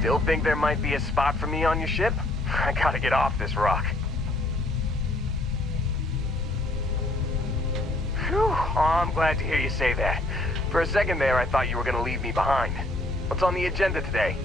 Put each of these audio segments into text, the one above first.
Still think there might be a spot for me on your ship? I gotta get off this rock. Phew, oh, I'm glad to hear you say that. For a second there, I thought you were gonna leave me behind. What's on the agenda today?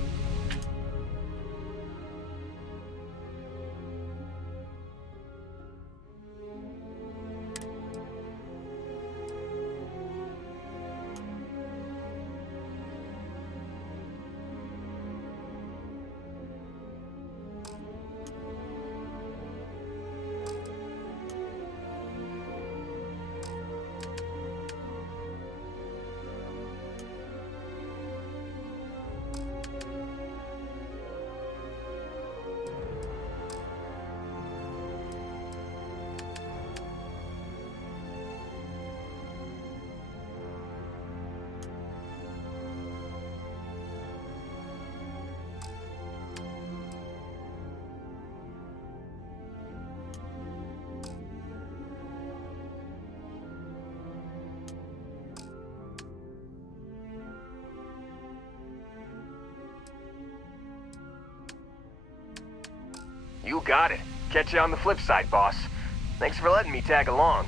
You got it. Catch you on the flip side, boss. Thanks for letting me tag along.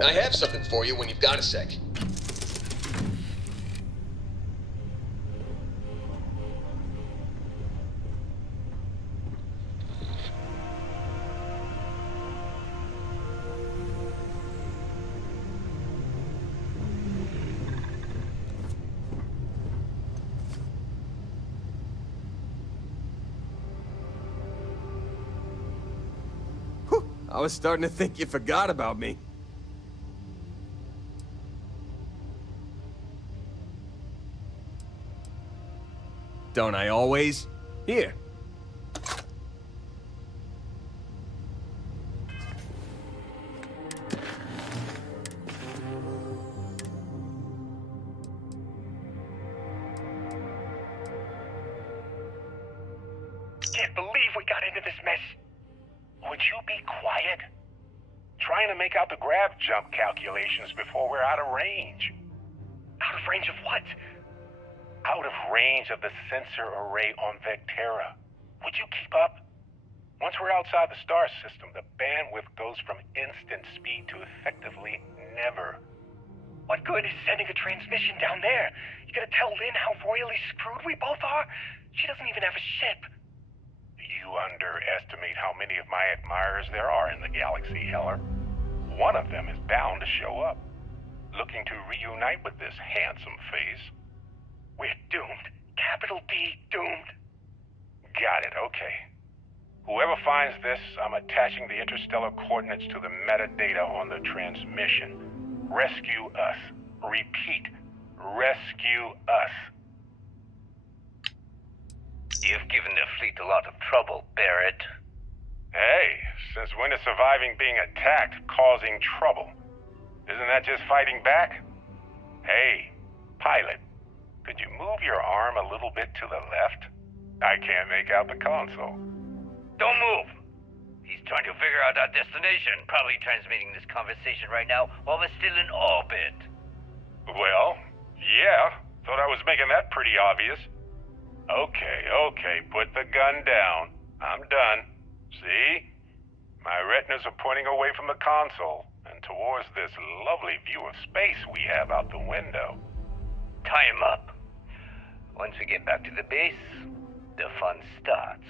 I have something for you when you've got a sec. I was starting to think you forgot about me. Don't I always? Here. Can't believe we got into this mess. Would you be quiet? Trying to make out the grav jump calculations before we're out of range. Out of range of what? Out of range of the sensor array on Vectera. Would you keep up? Once we're outside the star system, the bandwidth goes from instant speed to effectively never. What good is sending a transmission down there? You gonna tell Lynn how royally screwed we both are? She doesn't even have a ship. You underestimate how many of my admirers there are in the galaxy, Heller. One of them is bound to show up, looking to reunite with this handsome face. We're doomed. Capital D, doomed. Got it, okay. Whoever finds this, I'm attaching the interstellar coordinates to the metadata on the transmission. Rescue us. Repeat, rescue us. You've given the fleet a lot of trouble, Barrett. Hey, since when is surviving being attacked causing trouble? Isn't that just fighting back? Hey, pilot, could you move your arm a little bit to the left? I can't make out the console. Don't move! He's trying to figure out our destination, probably transmitting this conversation right now while we're still in orbit. Well, yeah, thought I was making that pretty obvious. Okay, put the gun down. I'm done. See? My retinas are pointing away from the console and towards this lovely view of space we have out the window. Tie him up. Once we get back to the base, the fun starts.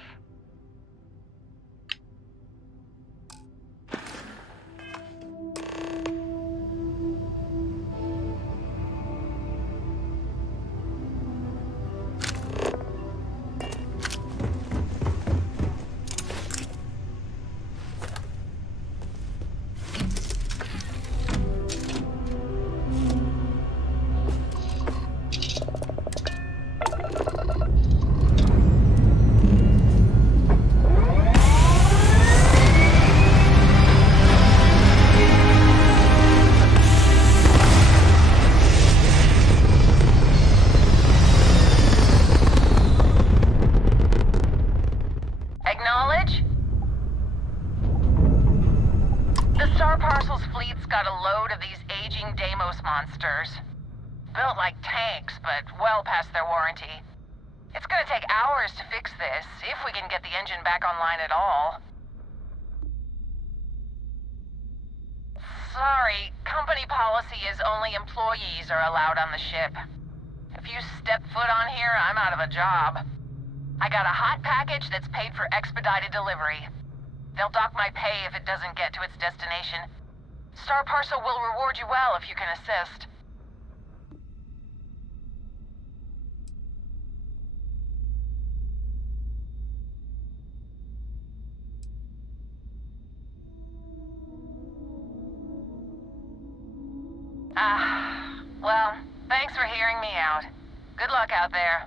monsters. Built like tanks, but well past their warranty. It's gonna take hours to fix this, if we can get the engine back online at all. Sorry, company policy is only employees are allowed on the ship. If you step foot on here, I'm out of a job. I got a hot package that's paid for expedited delivery. They'll dock my pay if it doesn't get to its destination. Star Parcel will reward you well if you can assist. Well, thanks for hearing me out. Good luck out there.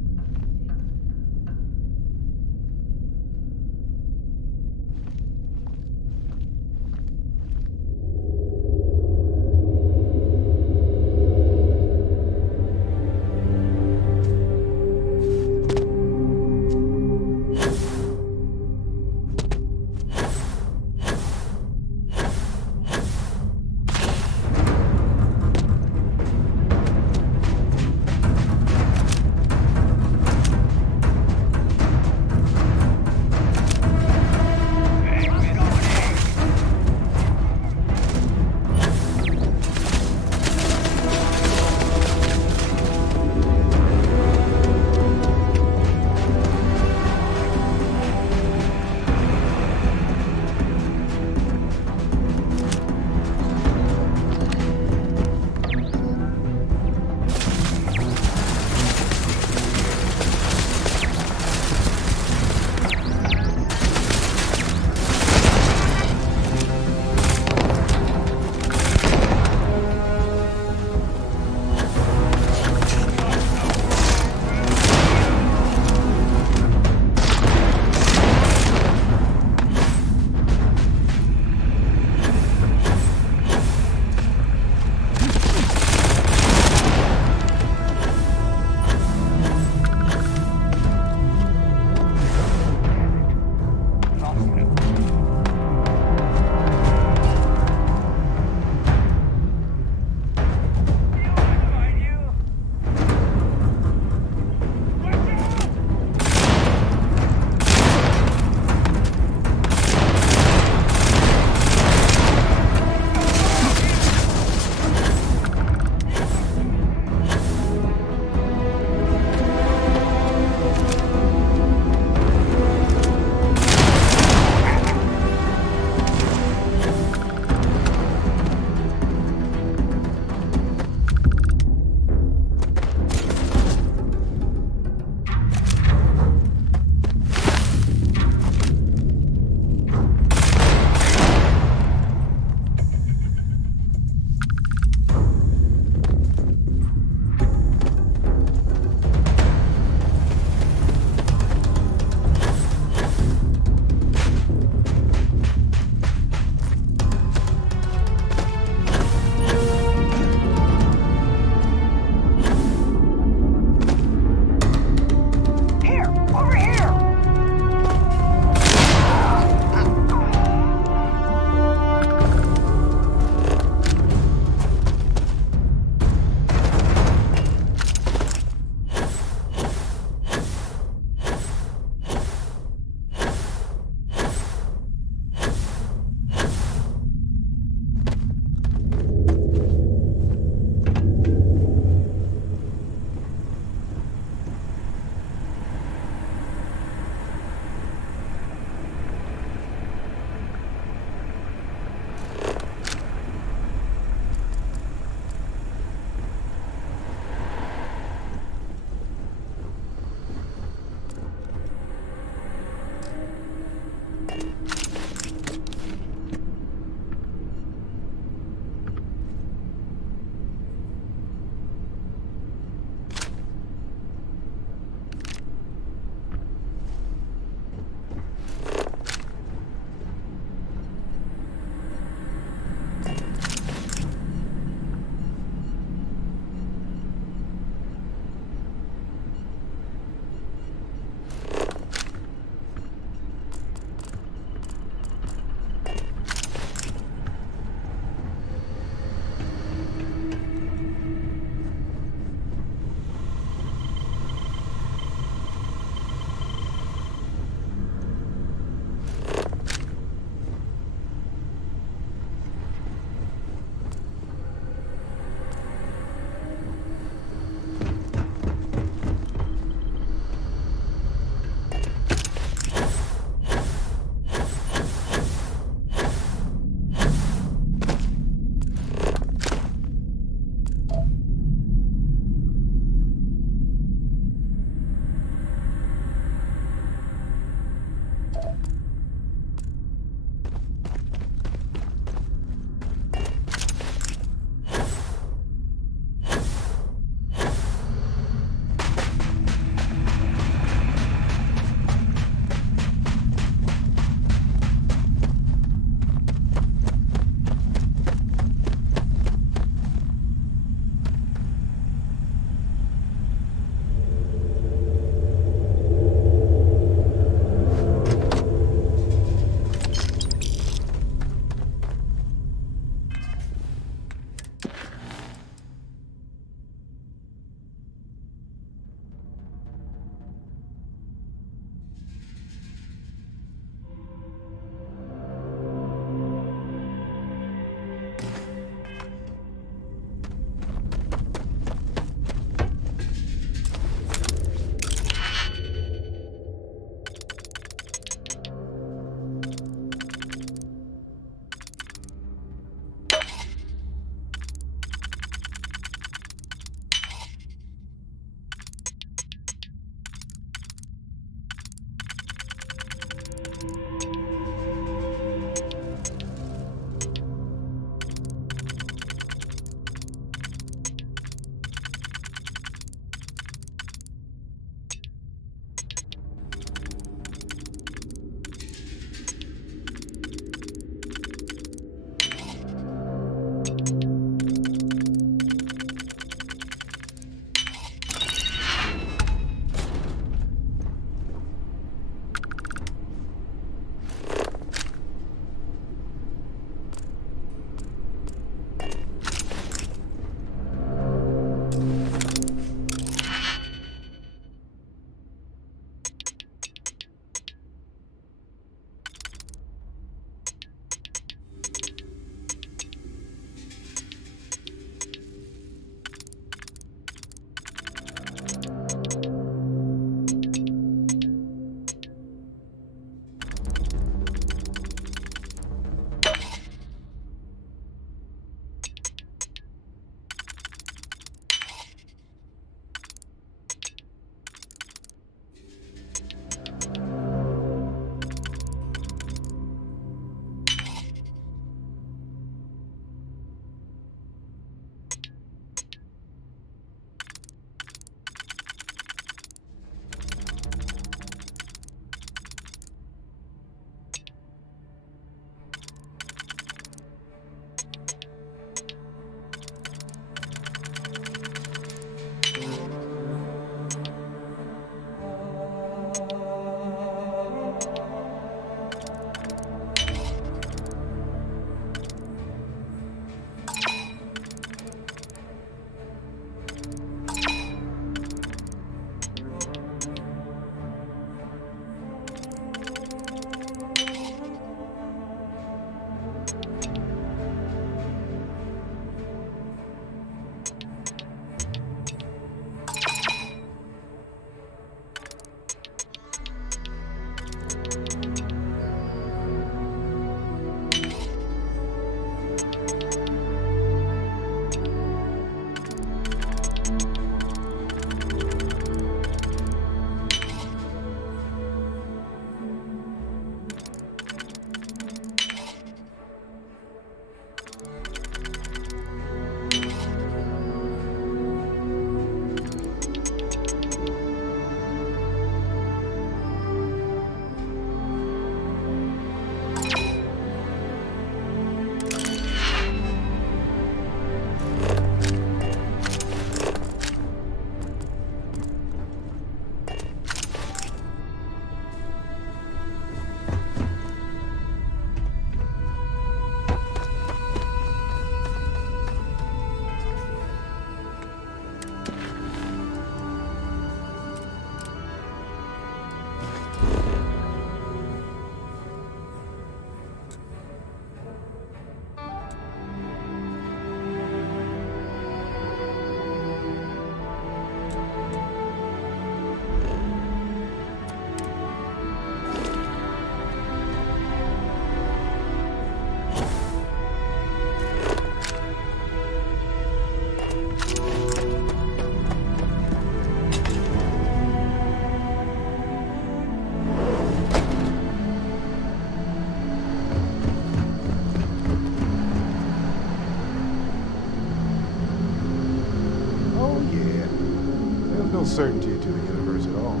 no certainty to the universe at all.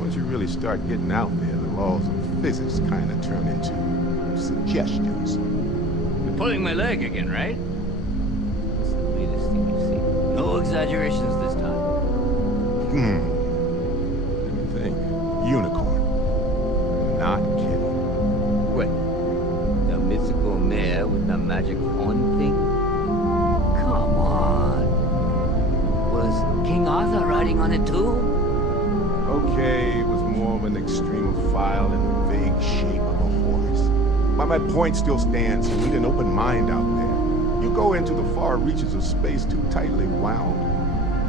Once you really start getting out there, the laws of physics kind of turn into suggestions. You're pulling my leg again, right? It's the weirdest thing you've seen. No exaggerations this time. Let me think. Unicorn. Not kidding. What? The mythical mare with the magic horn thing? Come on. Was King Arthur riding on it too? Okay, it was more of an extremophile in the vague shape of a horse. But my point still stands. You need an open mind out there. You go into the far reaches of space too tightly wound,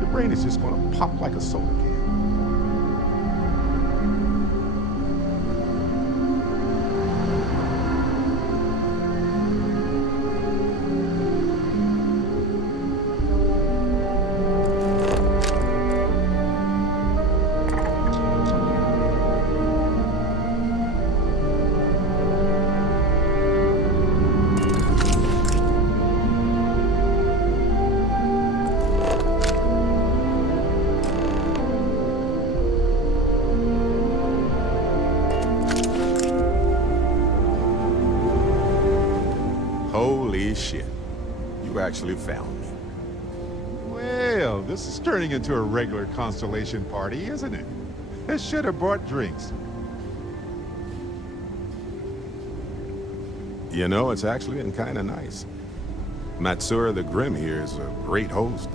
your brain is just going to pop like a soda can. Holy shit. You actually found me. Well, this is turning into a regular Constellation party, isn't it? I should have brought drinks. You know, it's actually been kind of nice. Matsura the Grim here is a great host.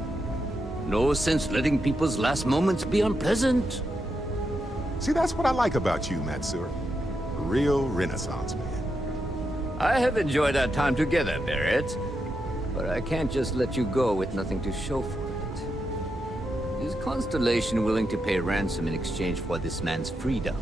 No sense letting people's last moments be unpleasant. See, that's what I like about you, Matsura. A real Renaissance man. I have enjoyed our time together, Barrett. But I can't just let you go with nothing to show for it. Is Constellation willing to pay ransom in exchange for this man's freedom?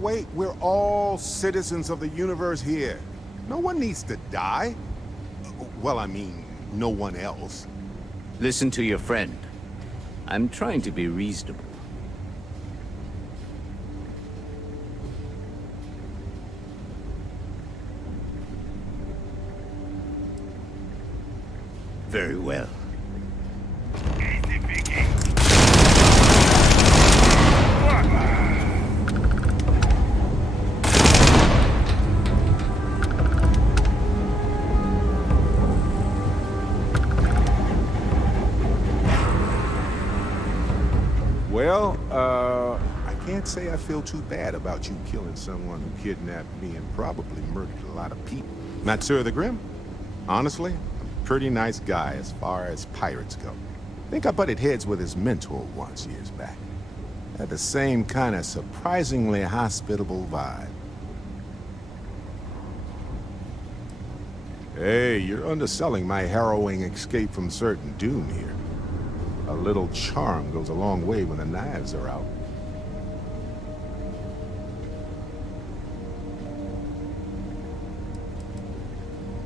Wait. We're all citizens of the universe here. No one needs to die. Well, I mean, no one else. Listen to your friend. I'm trying to be reasonable. Very well. Well, I can't say I feel too bad about you killing someone who kidnapped me and probably murdered a lot of people. Matsura the Grim? Honestly, a pretty nice guy as far as pirates go. I think I butted heads with his mentor once years back. Had the same kind of surprisingly hospitable vibe. Hey, you're underselling my harrowing escape from certain doom here. A little charm goes a long way when the knives are out.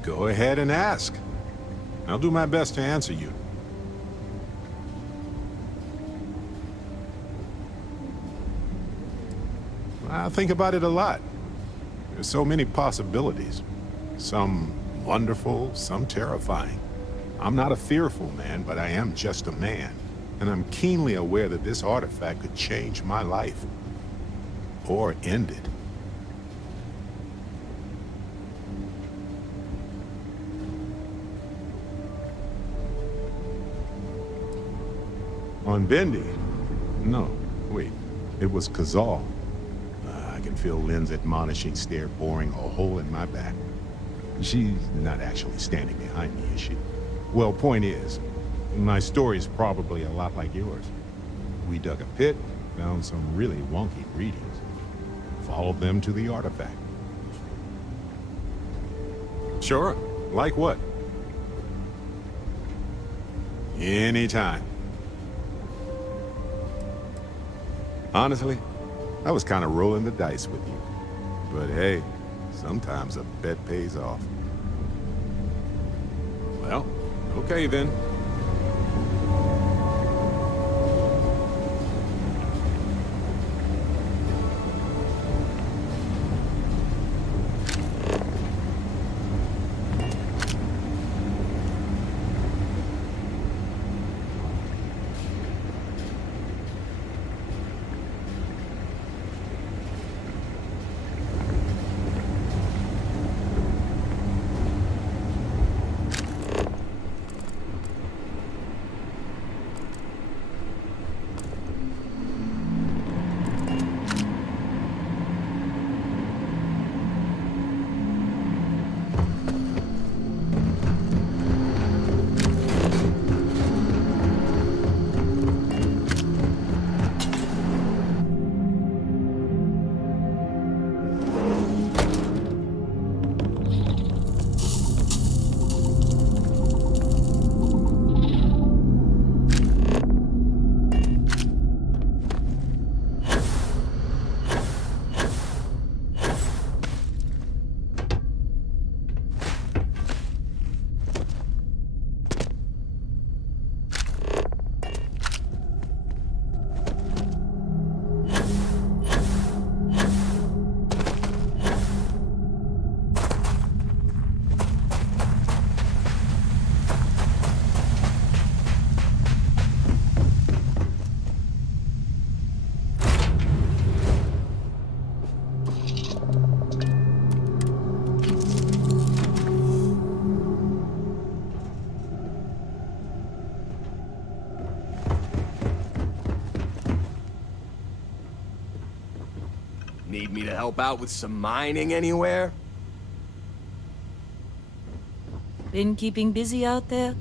Go ahead and ask. I'll do my best to answer you. I think about it a lot. There's so many possibilities. Some wonderful, some terrifying. I'm not a fearful man, but I am just a man. And I'm keenly aware that this artifact could change my life. Or end it. On Bendy? No, wait. It was Kazal. I can feel Lynn's admonishing stare boring a hole in my back. She's not actually standing behind me, is she? Well, point is, my story's probably a lot like yours. We dug a pit, found some really wonky readings, followed them to the artifact. Sure, like what? Anytime. Honestly, I was kind of rolling the dice with you. But hey, Sometimes a bet pays off. Well, okay then. Need me to help out with some mining anywhere? Been keeping busy out there?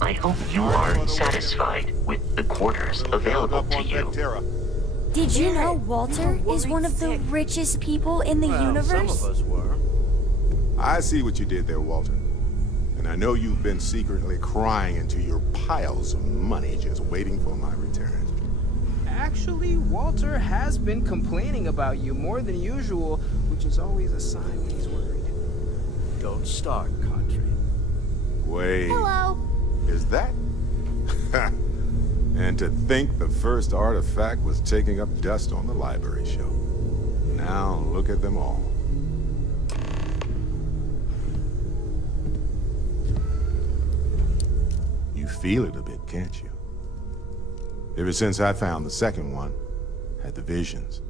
I hope you are satisfied with the quarters available to you. Did you know Walter is one of the richest people in the universe? Some of us were. I see what you did there, Walter. And I know you've been secretly crying into your piles of money just waiting for my return. Actually, Walter has been complaining about you more than usual, which is always a sign when he's worried. Don't start, Country. Wait. Hello. Is that? And to think the first artifact was taking up dust on the library shelf. Now look at them all. You feel it a bit, can't you? Ever since I found the second one, had the visions.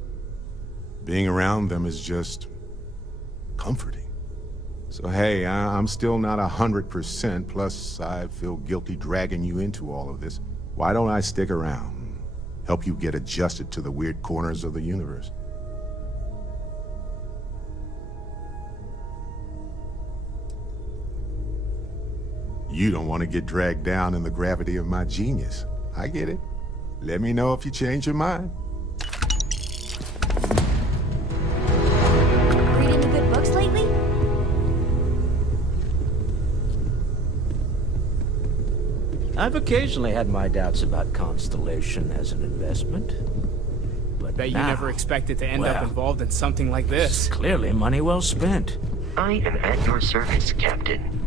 Being around them is just comforting. So hey, I'm still not 100%, plus I feel guilty dragging you into all of this. Why don't I stick around? Help you get adjusted to the weird corners of the universe. You don't want to get dragged down in the gravity of my genius. I get it. Let me know if you change your mind. Read any good books lately? I've occasionally had my doubts about Constellation as an investment. But Bet you now, never expected to end up involved in something like this. Clearly money well spent. I am at your service, Captain.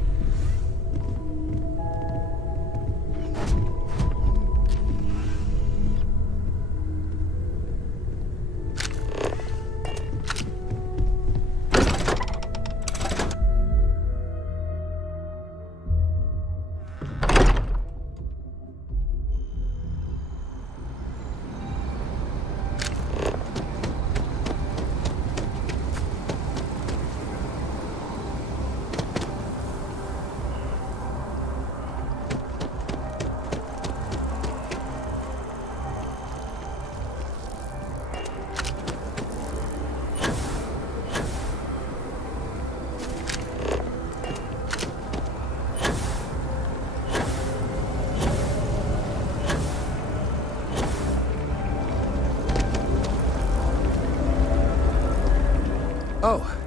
Oh,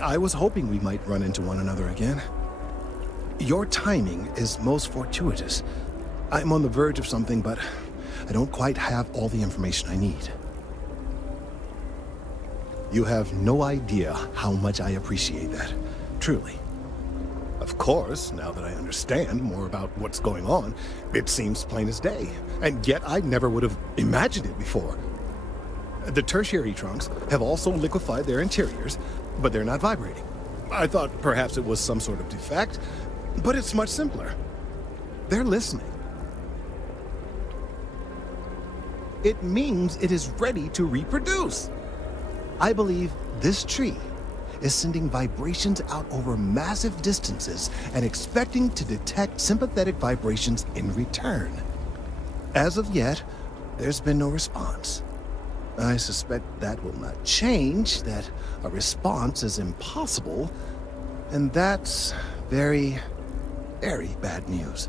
I was hoping we might run into one another again. Your timing is most fortuitous. I'm on the verge of something, but I don't quite have all the information I need. You have no idea how much I appreciate that, truly. Of course, now that I understand more about what's going on, it seems plain as day, and yet I never would have imagined it before. The tertiary trunks have also liquefied their interiors, but they're not vibrating. I thought perhaps it was some sort of defect, but it's much simpler. They're listening. It means it is ready to reproduce. I believe this tree is sending vibrations out over massive distances and expecting to detect sympathetic vibrations in return. As of yet, there's been no response. I suspect that will not change, that a response is impossible, and that's very, very bad news.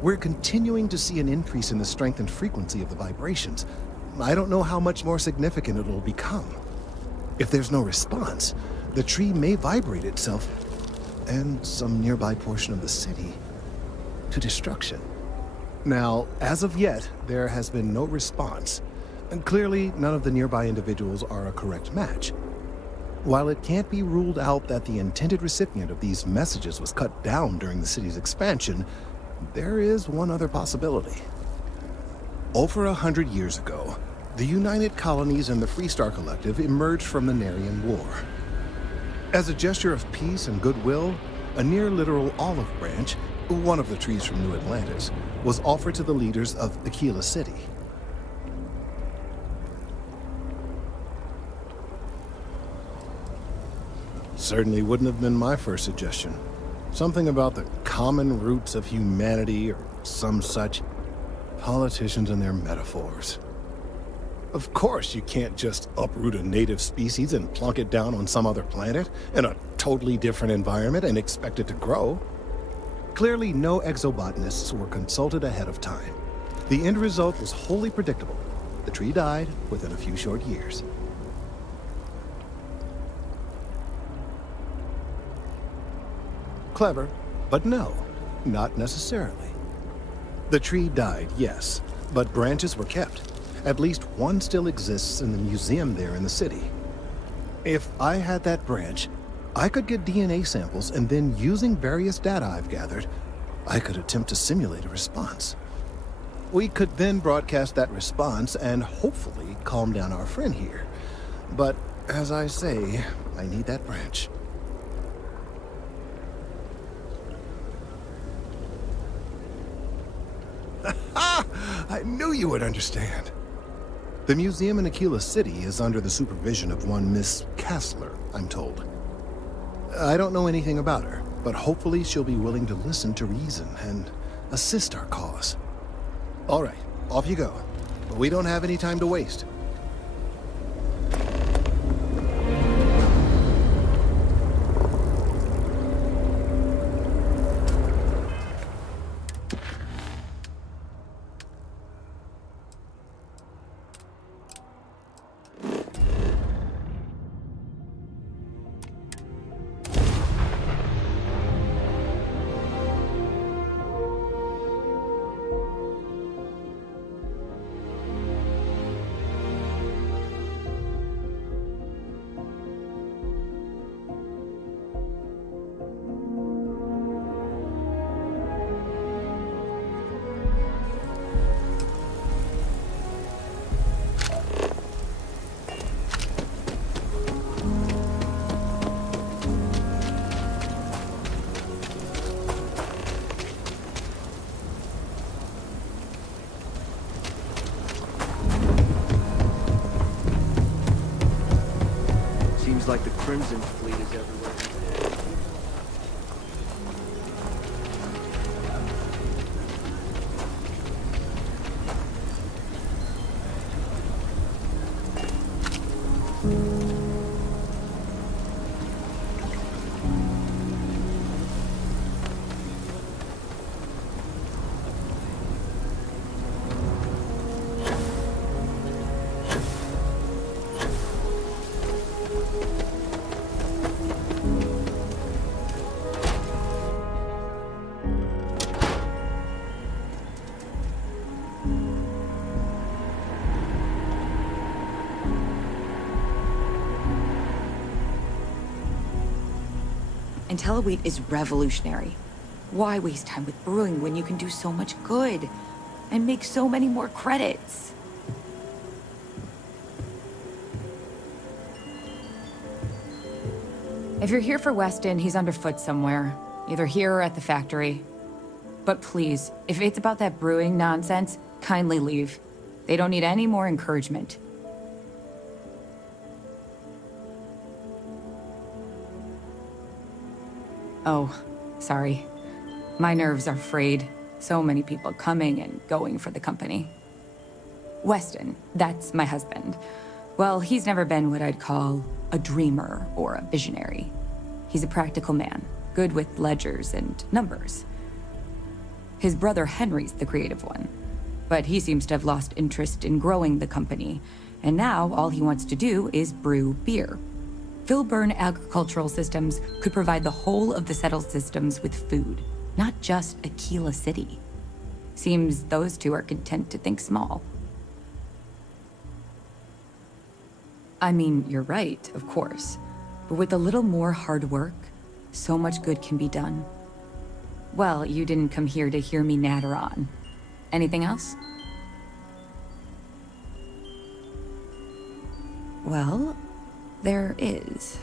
We're continuing to see an increase in the strength and frequency of the vibrations. I don't know how much more significant it'll become. If there's no response, the tree may vibrate itself and some nearby portion of the city to destruction. Now, as of yet, there has been no response, and clearly none of the nearby individuals are a correct match. While it can't be ruled out that the intended recipient of these messages was cut down during the city's expansion, there is one other possibility. Over 100 years ago, the United Colonies and the Freestar Collective emerged from the Narian War. As a gesture of peace and goodwill, a near-literal olive branch, one of the trees from New Atlantis, was offered to the leaders of Aquila City. Certainly wouldn't have been my first suggestion. Something about the common roots of humanity or some such. Politicians and their metaphors. Of course you can't just uproot a native species and plunk it down on some other planet in a totally different environment and expect it to grow. Clearly, no exobotanists were consulted ahead of time. The end result was wholly predictable. The tree died within a few short years. Clever, but no, not necessarily. The tree died, yes, but branches were kept. At least one still exists in the museum there in the city. If I had that branch, I could get DNA samples, and then using various data I've gathered, I could attempt to simulate a response. We could then broadcast that response and hopefully calm down our friend here. But as I say, I need that branch. I knew you would understand. The museum in Aquila City is under the supervision of one Miss Kassler, I'm told. I don't know anything about her, but hopefully she'll be willing to listen to reason and assist our cause. All right, off you go. We don't have any time to waste. Like the Crimson Fleet is everywhere. IntelliWheat is revolutionary. Why waste time with brewing when you can do so much good and make so many more credits? If you're here for Weston, he's underfoot somewhere, either here or at the factory. But please, if it's about that brewing nonsense, kindly leave. They don't need any more encouragement. Oh, sorry. My nerves are frayed. So many people coming and going for the company. Weston, that's my husband. Well, he's never been what I'd call a dreamer or a visionary. He's a practical man, good with ledgers and numbers. His brother Henry's the creative one, but he seems to have lost interest in growing the company, and now all he wants to do is brew beer. Filburn Agricultural Systems could provide the whole of the settled systems with food, not just Aquila City. Seems those two are content to think small. I mean, you're right, of course. But with a little more hard work, so much good can be done. Well, you didn't come here to hear me natter on. Anything else? Well, there is.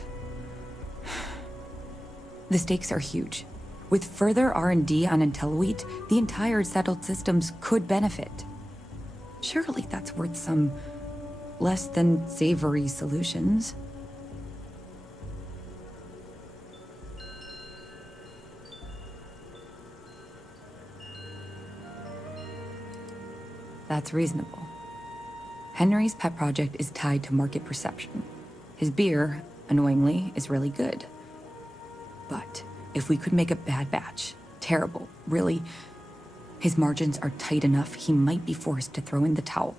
The stakes are huge. With further R&D on IntelliWheat, the entire settled systems could benefit. Surely that's worth some less than savory solutions. That's reasonable. Henry's pet project is tied to market perception. His beer, annoyingly, is really good. But if we could make a bad batch, terrible, really, his margins are tight enough he might be forced to throw in the towel.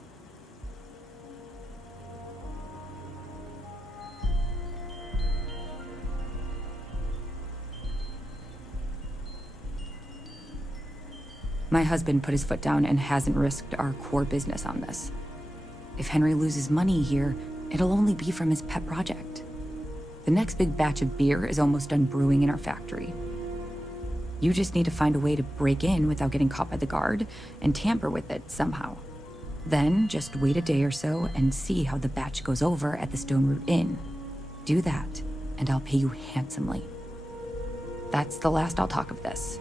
My husband put his foot down and hasn't risked our core business on this. If Henry loses money here, it'll only be from his pet project. The next big batch of beer is almost done brewing in our factory. You just need to find a way to break in without getting caught by the guard and tamper with it somehow. Then just wait a day or so and see how the batch goes over at the Stone Root Inn. Do that, and I'll pay you handsomely. That's the last I'll talk of this.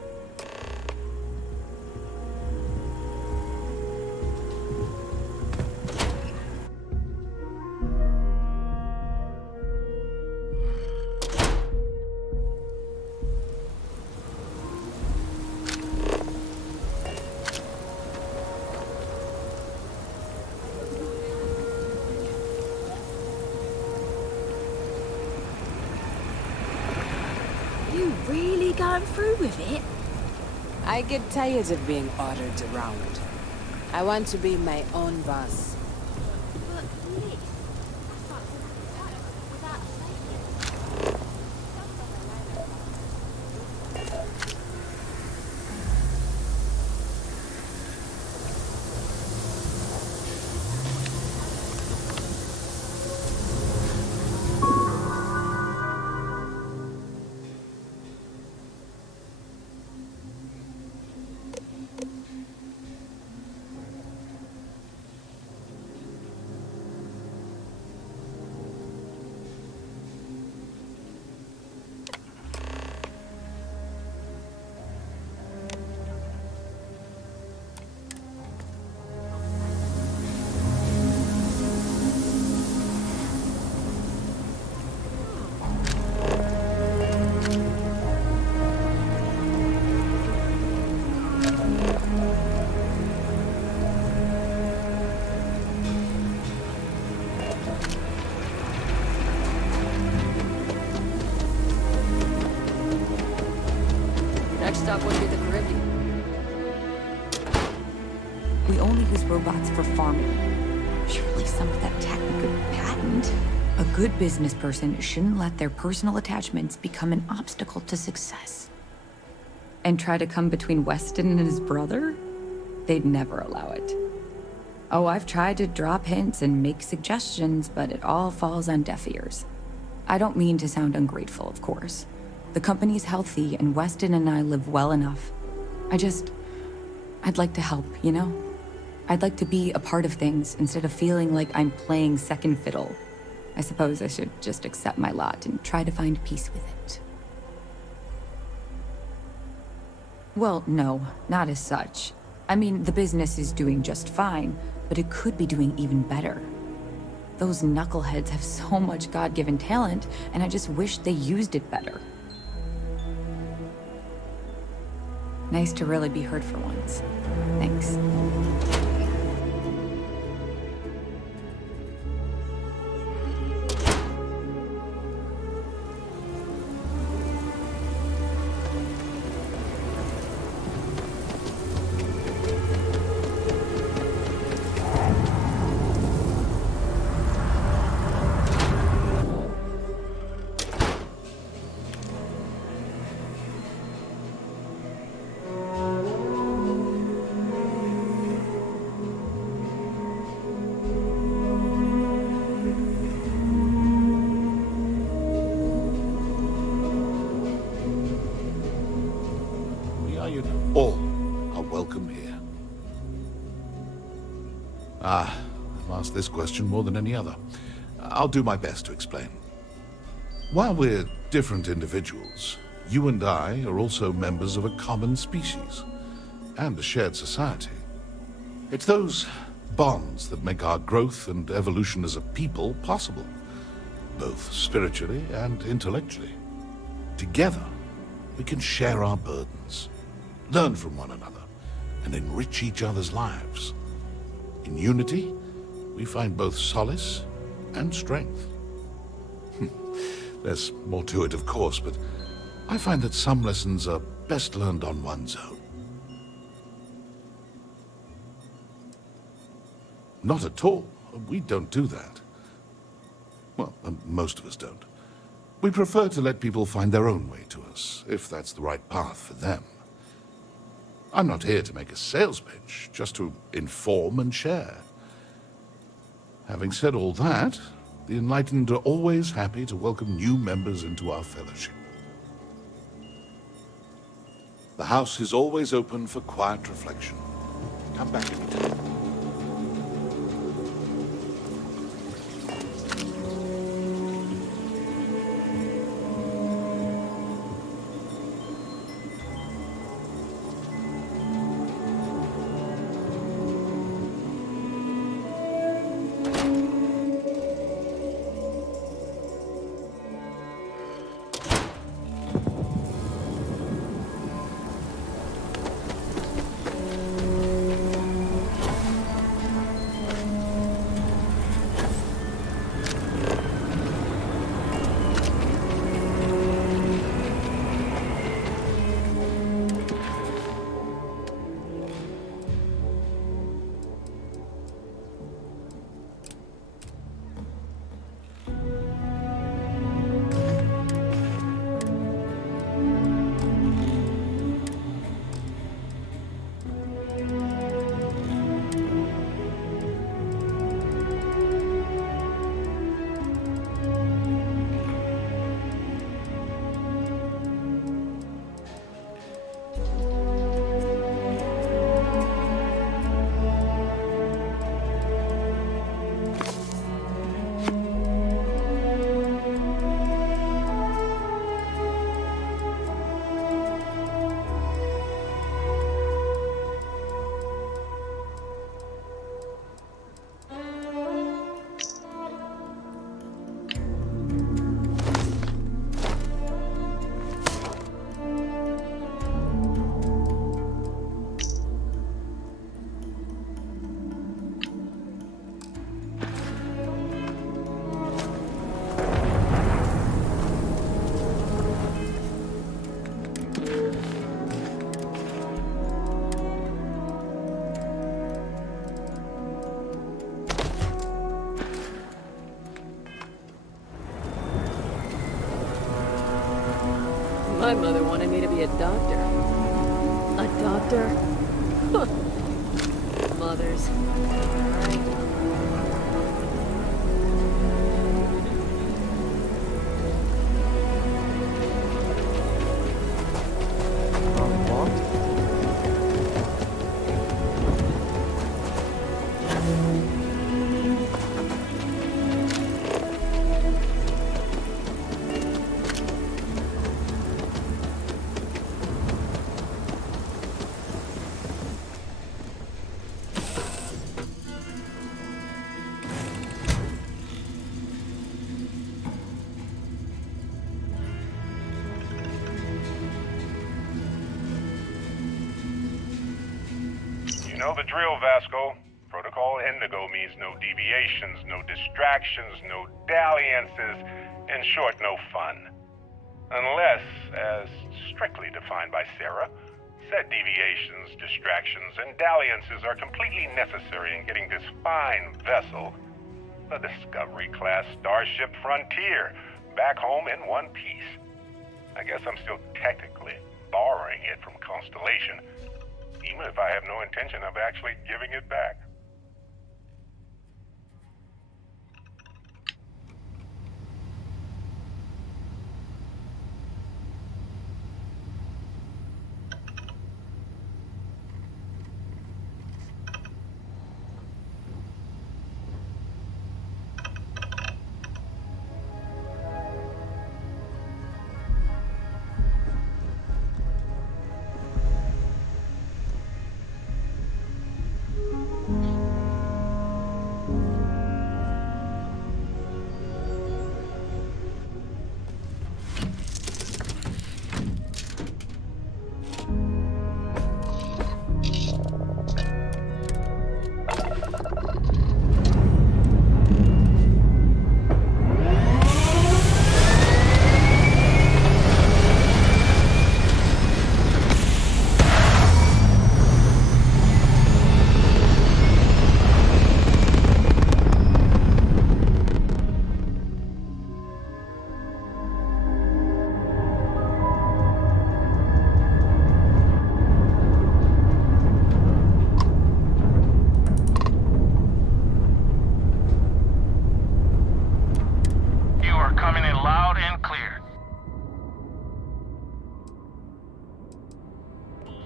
I'm through with it. I get tired of being ordered around. I want to be my own boss. Next stop would be the Caribbean. We only use robots for farming. Surely some of that tech we could patent. A good business person shouldn't let their personal attachments become an obstacle to success. And try to come between Weston and his brother? They'd never allow it. Oh, I've tried to drop hints and make suggestions, but it all falls on deaf ears. I don't mean to sound ungrateful, of course. The company's healthy, and Weston and I live well enough. I'd like to help, you know? I'd like to be a part of things instead of feeling like I'm playing second fiddle. I suppose I should just accept my lot and try to find peace with it. Well, no, not as such. I mean, the business is doing just fine, but it could be doing even better. Those knuckleheads have so much God-given talent, and I just wish they used it better. Nice to really be heard for once. Thanks. All are welcome here. I'm asked this question more than any other. I'll do my best to explain. While we're different individuals, you and I are also members of a common species and a shared society. It's those bonds that make our growth and evolution as a people possible, both spiritually and intellectually. Together, we can share our burdens, learn from one another, and enrich each other's lives. In unity, we find both solace and strength. There's more to it, of course, but I find that some lessons are best learned on one's own. Not at all. We don't do that. Well, most of us don't. We prefer to let people find their own way to us, if that's the right path for them. I'm not here to make a sales pitch, just to inform and share. Having said all that, the Enlightened are always happy to welcome new members into our fellowship. The house is always open for quiet reflection. Come back anytime. be a doctor. A doctor? Mothers. You know the drill, Vasco. Protocol Indigo means no deviations, no distractions, no dalliances, in short, no fun. Unless, as strictly defined by Sarah, said deviations, distractions, and dalliances are completely necessary in getting this fine vessel, the Discovery-class Starship Frontier, back home in one piece. I guess I'm still technically borrowing it from Constellation, even if I have no intention of actually giving it back.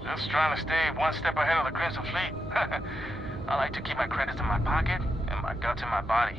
Just trying to stay one step ahead of the Crimson Fleet. I like to keep my credits in my pocket and my guts in my body.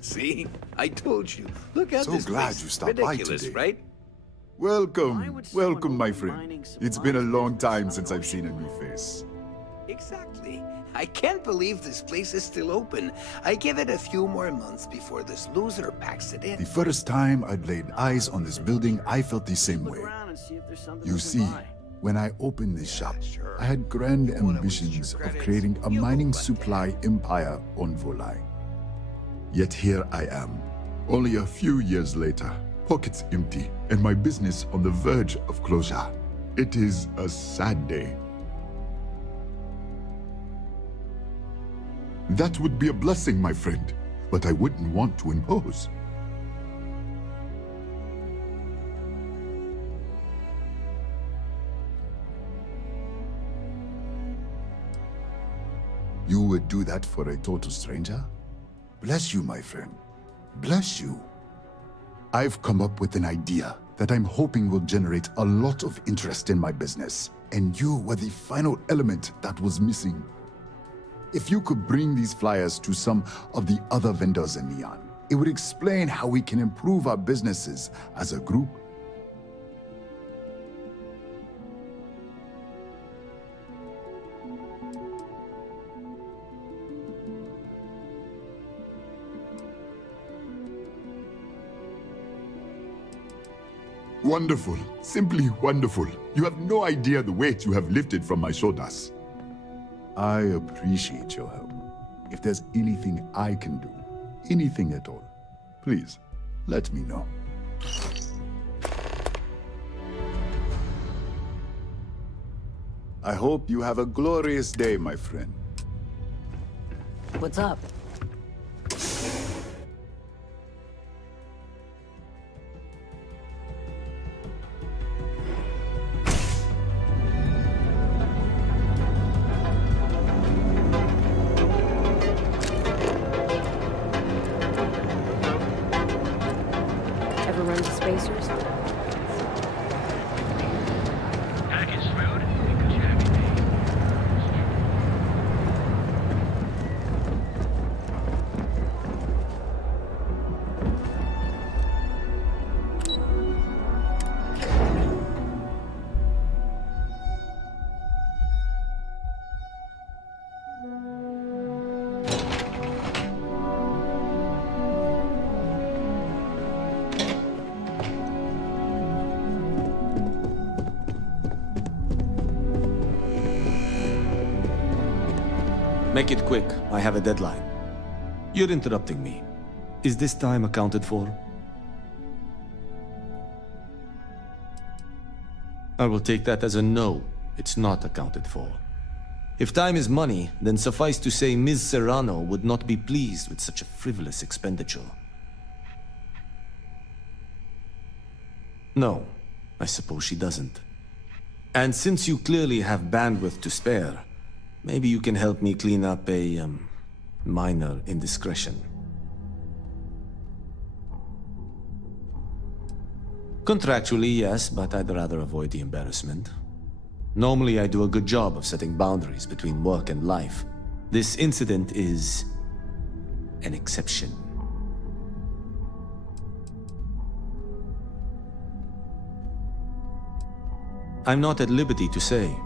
See? I told you. Look at so this glad place. you stopped Ridiculous, by today. right? Welcome, welcome, my friend. It's been a long time since I've seen a new face. Exactly. I can't believe this place is still open. I give it a few more months before this loser packs it in. The first time I'd laid eyes on this building, I felt the same way. You see, when I opened this shop, I had grand ambitions of creating a mining supply empire on Volai. Yet here I am, only a few years later, pockets empty, and my business on the verge of closure. It is a sad day. That would be a blessing, my friend. but I wouldn't want to impose. You would do that for a total stranger? Bless you, my friend. Bless you. I've come up with an idea that I'm hoping will generate a lot of interest in my business, and you were the final element that was missing. If you could bring these flyers to some of the other vendors in Neon, it would explain how we can improve our businesses as a group. Wonderful. Simply wonderful. You have no idea the weight you have lifted from my shoulders. I appreciate your help. If there's anything I can do, anything at all, please, let me know. I hope you have a glorious day, my friend. What's up? Ever run to Spacers? Packaged food? Make it quick. I have a deadline. You're interrupting me. Is this time accounted for? I will take that as a no. It's not accounted for. If time is money, then suffice to say Ms. Serrano would not be pleased with such a frivolous expenditure. No, I suppose she doesn't. And since you clearly have bandwidth to spare, maybe you can help me clean up a, minor indiscretion. Contractually, yes, but I'd rather avoid the embarrassment. Normally, I do a good job of setting boundaries between work and life. This incident is an exception. I'm not at liberty to say.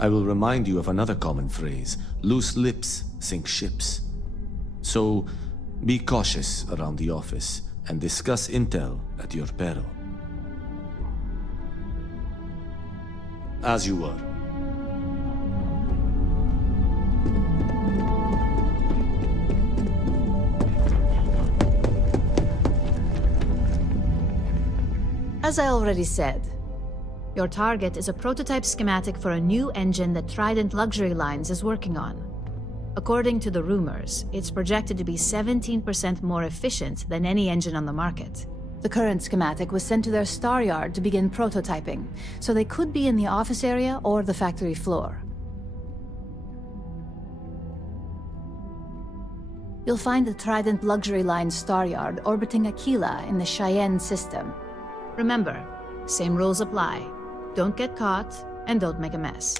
I will remind you of another common phrase: loose lips sink ships. So, be cautious around the office and discuss intel at your peril. As you were. As I already said, your target is a prototype schematic for a new engine that Trident Luxury Lines is working on. According to the rumors, it's projected to be 17% more efficient than any engine on the market. The current schematic was sent to their star yard to begin prototyping, so they could be in the office area or the factory floor. You'll find the Trident Luxury Line star yard orbiting Aquila in the Cheyenne system. Remember, same rules apply. Don't get caught, and don't make a mess.